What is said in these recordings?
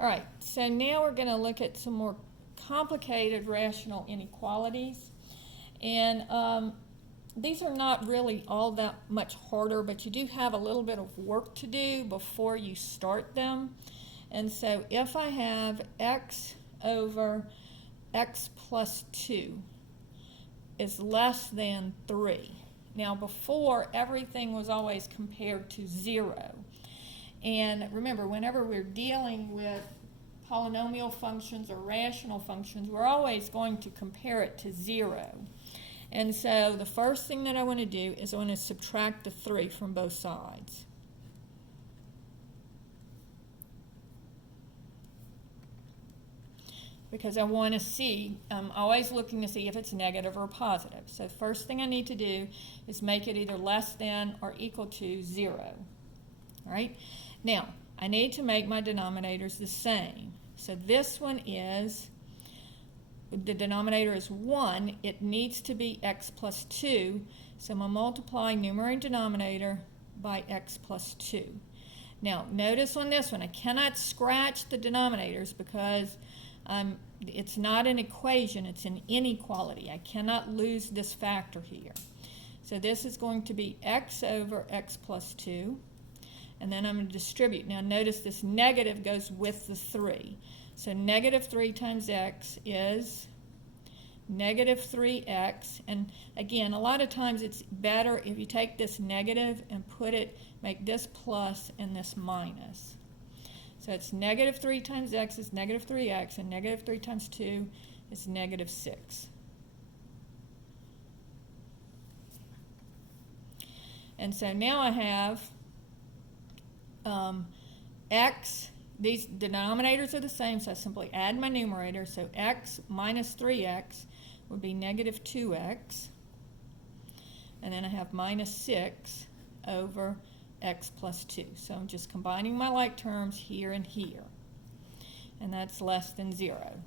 All right, so now we're going to look at some more complicated rational inequalities. And these are not really all that much harder, but you do have a little bit of work to do before you start them. And so if I have x over x plus 2 is less than 3. Now before, everything was always compared to 0. And remember, whenever we're dealing with polynomial functions or rational functions, we're always going to compare it to 0. And so the first thing that I want to do is I want to subtract the 3 from both sides. Because I want to see, I'm always looking to see if it's negative or positive. So the first thing I need to do is make it either less than or equal to 0. All right? Now, I need to make my denominators the same. So this one is, the denominator is 1. It needs to be x plus 2. So I'm going to multiply numerator and denominator by x plus 2. Now, notice on this one, I cannot scratch the denominators because it's not an equation, it's an inequality. I cannot lose this factor here. So this is going to be x over x plus 2. And then I'm going to distribute. Now notice this negative goes with the 3. So negative 3 times x is negative 3x. And again, a lot of times it's better if you take this negative and make this plus and this minus. So it's negative 3 times x is negative 3x, and negative 3 times 2 is negative 6. And so now I have x, these denominators are the same, so I simply add my numerator. So x minus 3x would be negative 2x. And then I have minus 6 over x plus 2. So I'm just combining my like terms here and here. And that's less than 0.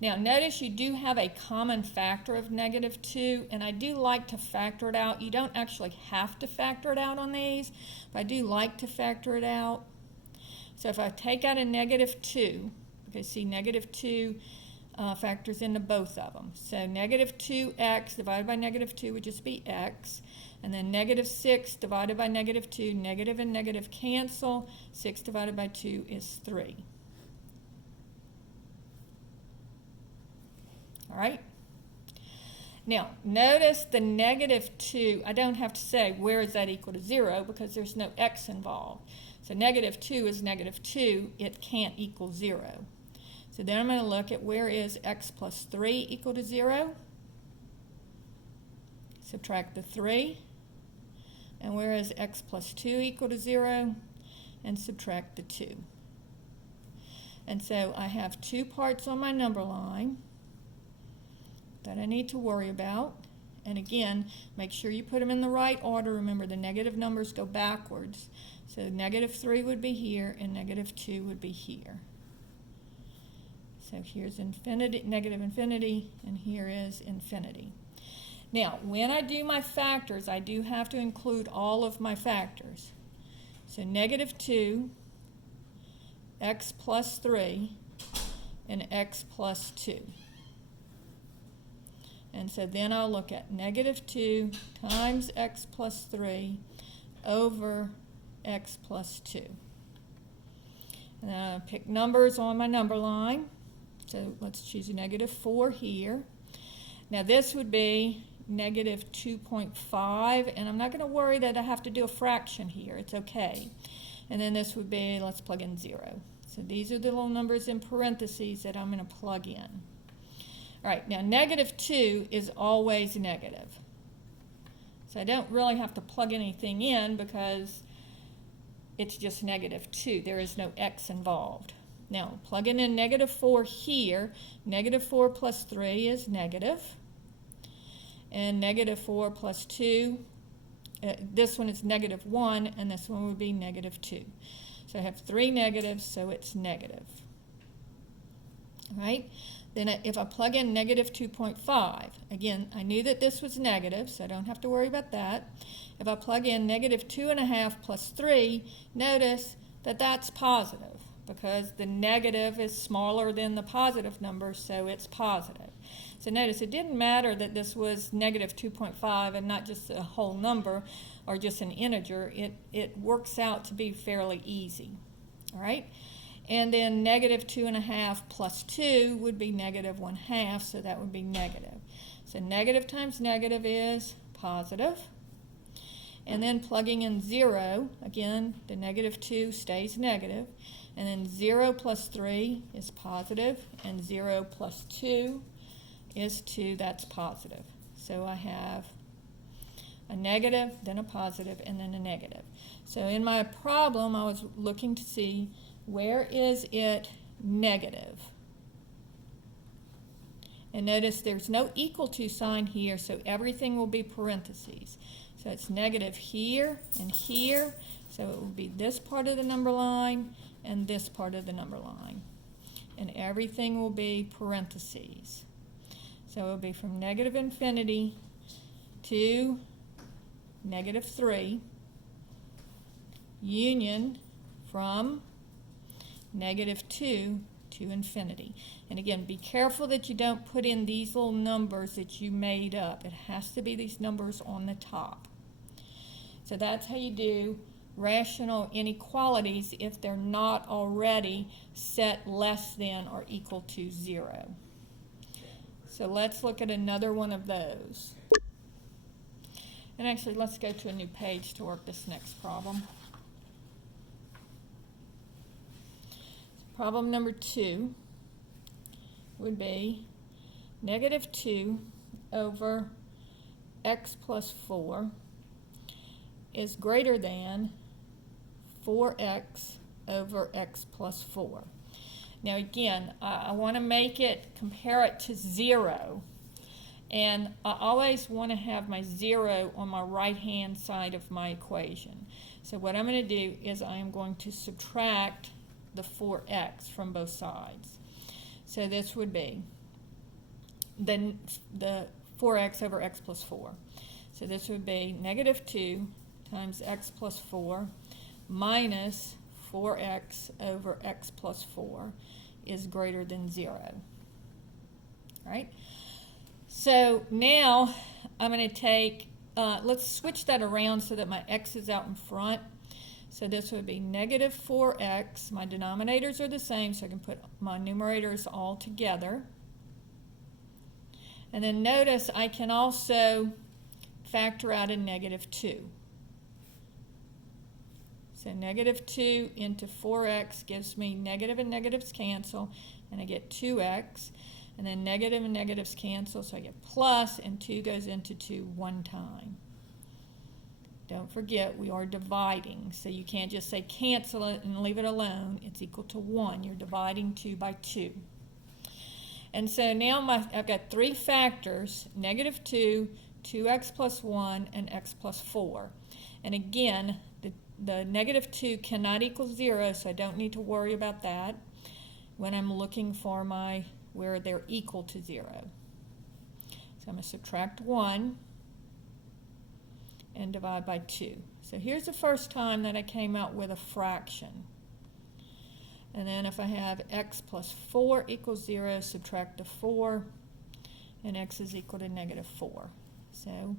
Now notice you do have a common factor of negative 2, and I do like to factor it out. You don't actually have to factor it out on these, but I do like to factor it out. So if I take out a negative 2, okay, see negative 2 factors into both of them. So negative 2x divided by negative 2 would just be x. And then negative 6 divided by negative 2, negative and negative cancel. 6 divided by 2 is 3. All right? Now, notice the negative 2, I don't have to say where is that equal to 0 because there's no x involved. So negative 2 is negative 2. It can't equal 0. So then I'm going to look at where is x plus 3 equal to 0. Subtract the 3. And where is x plus 2 equal to 0? And subtract the 2. And so I have 2 parts on my number line that I need to worry about. And again, make sure you put them in the right order. Remember, the negative numbers go backwards. So negative 3 would be here, and negative 2 would be here. So here's infinity, negative infinity, and here is infinity. Now, when I do my factors, I do have to include all of my factors. So negative 2, x plus 3, and x plus 2. And so then I'll look at negative 2 times x plus 3 over x plus 2. And then I'll pick numbers on my number line. So let's choose a negative 4 here. Now this would be negative 2.5, and I'm not going to worry that I have to do a fraction here. It's okay. And then this would be, let's plug in 0. So these are the little numbers in parentheses that I'm going to plug in. All right, now negative 2 is always negative. So I don't really have to plug anything in because it's just negative 2. There is no x involved. Now, plugging in negative 4 here, negative 4 plus 3 is negative. And negative 4 plus 2, this one is negative 1, and this one would be negative 2. So I have 3 negatives, so it's negative. All right? Then if I plug in negative 2.5, again, I knew that this was negative, so I don't have to worry about that. If I plug in negative 2.5 plus 3, notice that that's positive because the negative is smaller than the positive number, so it's positive. So notice it didn't matter that this was negative 2.5 and not just a whole number or just an integer. It works out to be fairly easy. All right? And then negative 2.5 plus 2 would be negative 1/2, so that would be negative. So negative times negative is positive. And then plugging in 0, again, the negative 2 stays negative. And then 0 plus 3 is positive, and 0 plus 2 is 2, that's positive. So I have a negative, then a positive, and then a negative. So in my problem, I was looking to see where is it negative. And notice there's no equal to sign here, so everything will be parentheses. So it's negative here and here, so it will be this part of the number line and this part of the number line. And everything will be parentheses. So it will be from negative infinity to negative 3, union from negative 2 to infinity. And again, be careful that you don't put in these little numbers that you made up. It has to be these numbers on the top. So that's how you do rational inequalities if they're not already set less than or equal to 0. So let's look at another one of those. And actually, let's go to a new page to work this next problem. Problem number 2 would be negative 2 over x plus 4 is greater than 4x over x plus 4. Now again, I want to compare it to 0. And I always want to have my 0 on my right-hand side of my equation. So what I'm going to do is I am going to subtract the 4x from both sides. So this would be the 4x over x plus 4. So this would be negative 2 times x plus 4 minus 4x over x plus 4 is greater than 0. All right? So now I'm going to take, let's switch that around so that my x is out in front. So this would be negative 4x. My denominators are the same, so I can put my numerators all together. And then notice I can also factor out a negative 2. So negative 2 into 4x gives me negative and negatives cancel, and I get 2x. And then negative and negatives cancel, so I get plus, and 2 goes into 2 one time. Don't forget, we are dividing, so you can't just say cancel it and leave it alone. It's equal to 1. You're dividing 2 by 2. And so now I've got 3 factors, negative 2, 2x plus 1, and x plus 4. And again, the negative 2 cannot equal 0, so I don't need to worry about that when I'm looking for where they're equal to 0. So I'm going to subtract 1 and divide by 2. So here's the first time that I came out with a fraction. And then if I have x plus 4 equals 0, subtract the 4, and x is equal to negative 4. So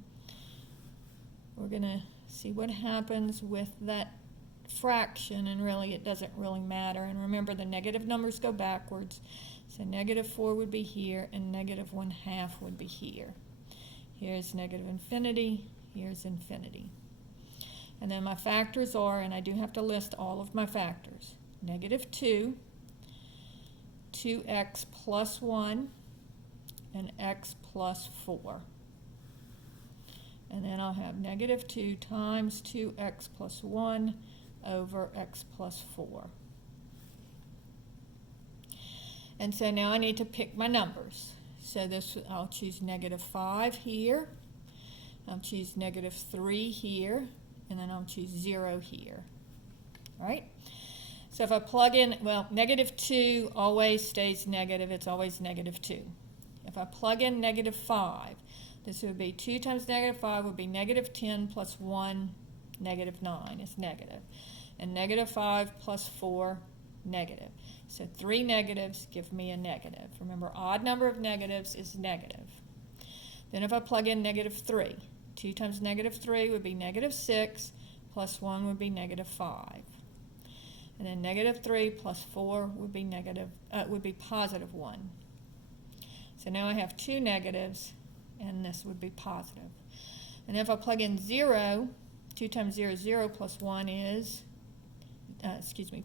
we're going to see what happens with that fraction, and really it doesn't really matter. And remember, the negative numbers go backwards. So negative 4 would be here, and negative 1/2 would be here. Here's negative infinity, here's infinity. And then my factors are, and I do have to list all of my factors, negative 2, 2x plus 1, and x plus 4. And then I'll have negative 2 times 2x plus 1 over x plus 4. And so now I need to pick my numbers. So I'll choose negative 5 here. I'll choose negative 3 here. And then I'll choose 0 here. All right? So if I plug in, well, negative 2 always stays negative. It's always negative 2. If I plug in negative 5, this would be 2 times negative 5 would be negative 10 plus 1, negative 9 is negative. And negative 5 plus 4 negative. So 3 negatives give me a negative. Remember, odd number of negatives is negative. Then if I plug in negative 3, 2 times negative 3 would be negative 6, plus 1 would be negative 5. And then negative 3 plus 4 would be positive 1. So now I have 2 negatives, and this would be positive. And if I plug in 0, 2 times 0 is 0, plus 1 is,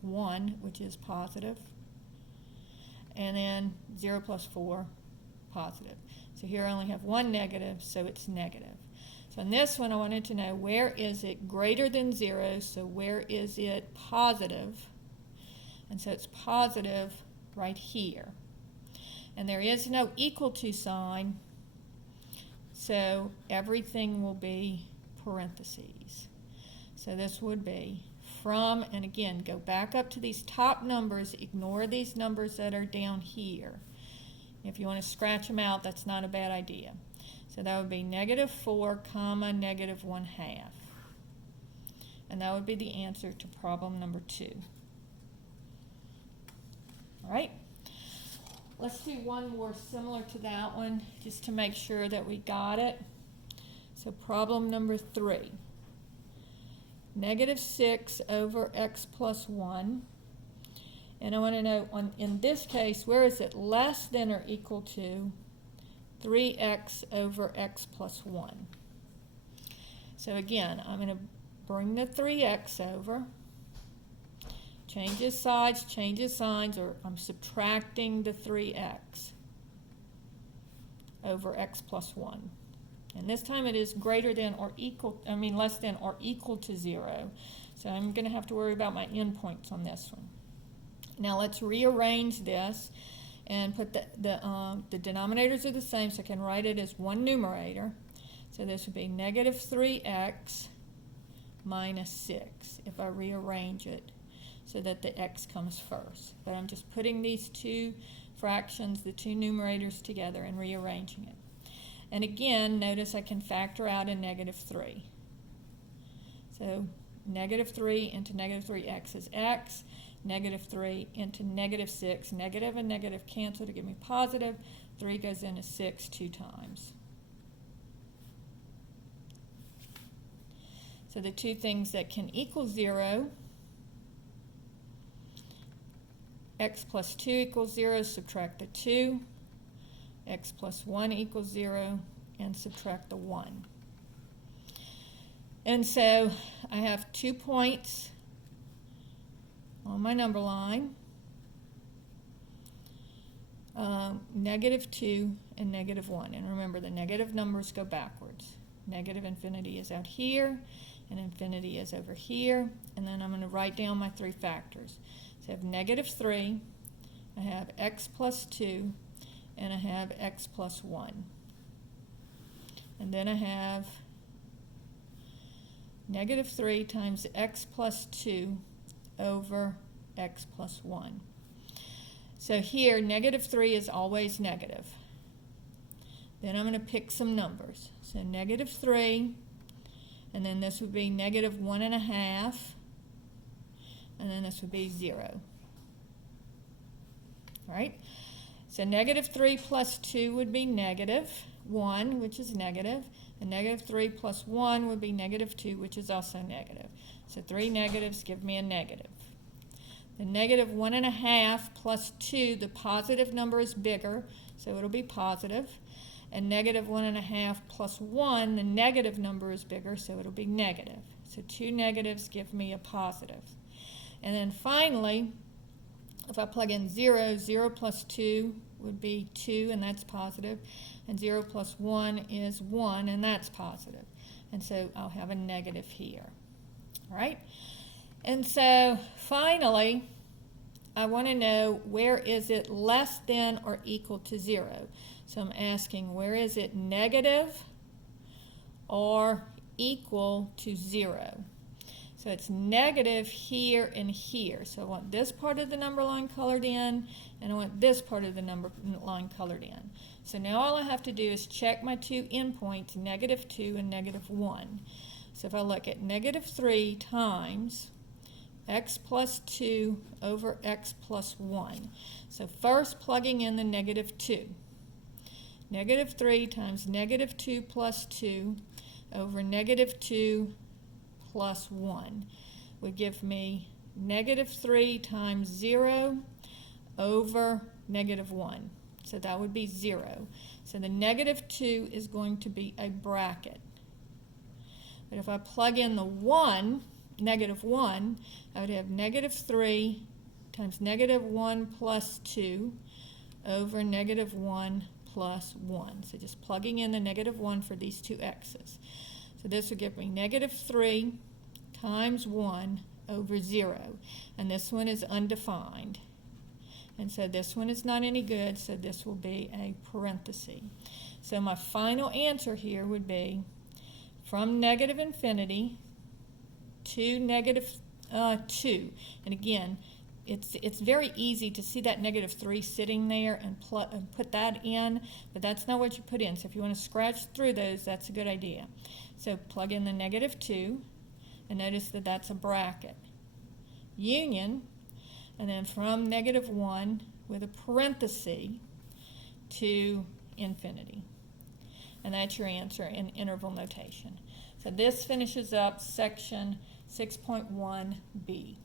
1, which is positive. And then 0 plus 4, positive. So here I only have 1 negative, so it's negative. So in this one I wanted to know, where is it greater than 0, so where is it positive? And so it's positive right here. And there is no equal to sign, so everything will be parentheses. So this would be from, and again, go back up to these top numbers, ignore these numbers that are down here. If you want to scratch them out, that's not a bad idea. So that would be negative 4 comma negative 1/2. And that would be the answer to problem number 2. All right. Let's do one more similar to that one, just to make sure that we got it. So problem number 3. Negative 6 over x plus 1. And I want to know, in this case, where is it less than or equal to 3x over x plus 1? So again, I'm going to bring the 3x over. Changes sides, changes signs, or I'm subtracting the 3x over x plus 1. And this time it is greater than or equal, less than or equal to 0. So I'm going to have to worry about my endpoints on this one. Now let's rearrange this and put the denominators are the same, so I can write it as one numerator. So this would be negative 3x minus 6 if I rearrange it so that the x comes first. But I'm just putting these two fractions, the two numerators together and rearranging it. And again, notice I can factor out a negative 3. So negative 3 into negative 3x is x. Negative 3 into negative 6. Negative and negative cancel to give me positive. 3 goes into 6 2 times. So the two things that can equal 0, x plus 2 equals 0, subtract the 2. X plus 1 equals 0, and subtract the 1. And so I have 2 points on my number line, negative 2 and negative 1. And remember, the negative numbers go backwards. Negative infinity is out here, and infinity is over here. And then I'm going to write down my 3 factors. So I have negative 3, I have x plus 2, and I have x plus 1. And then I have negative 3 times x plus 2 over x plus 1. So here, negative 3 is always negative. Then I'm going to pick some numbers. So negative 3, and then this would be negative 1.5, and then this would be 0. All right? So negative 3 plus 2 would be negative 1, which is negative, and negative 3 plus 1 would be negative 2, which is also negative. So 3 negatives give me a negative. The negative 1.5 plus 2, the positive number is bigger, so it'll be positive. And negative 1.5 plus 1, the negative number is bigger, so it'll be negative. So 2 negatives give me a positive. And then finally, if I plug in 0, 0 plus 2 would be 2, and that's positive. And 0 plus 1 is 1, and that's positive. And so I'll have a negative here. All right? And so finally, I want to know, where is it less than or equal to 0? So I'm asking, where is it negative or equal to 0? So it's negative here and here. So I want this part of the number line colored in, and I want this part of the number line colored in. So now all I have to do is check my 2 endpoints, negative 2 and negative 1. So if I look at negative 3 times x plus 2 over x plus 1. So first plugging in the negative 2. Negative 3 times negative 2 plus 2 over negative 2 plus 1 would give me negative 3 times 0 over negative 1. So that would be 0. So the negative 2 is going to be a bracket. But if I plug in the 1, negative 1, I would have negative 3 times negative 1 plus 2 over negative 1 plus 1. So just plugging in the negative 1 for these two x's. So this would give me negative 3 times 1 over 0. And this one is undefined. And so this one is not any good, so this will be a parenthesis. So my final answer here would be from negative infinity to negative 2. And again, it's very easy to see that negative 3 sitting there and put that in, but that's not what you put in. So if you want to scratch through those, that's a good idea. So plug in the negative 2, and notice that that's a bracket. Union, and then from negative 1 with a parenthesis to infinity. And that's your answer in interval notation. So this finishes up section 6.1b.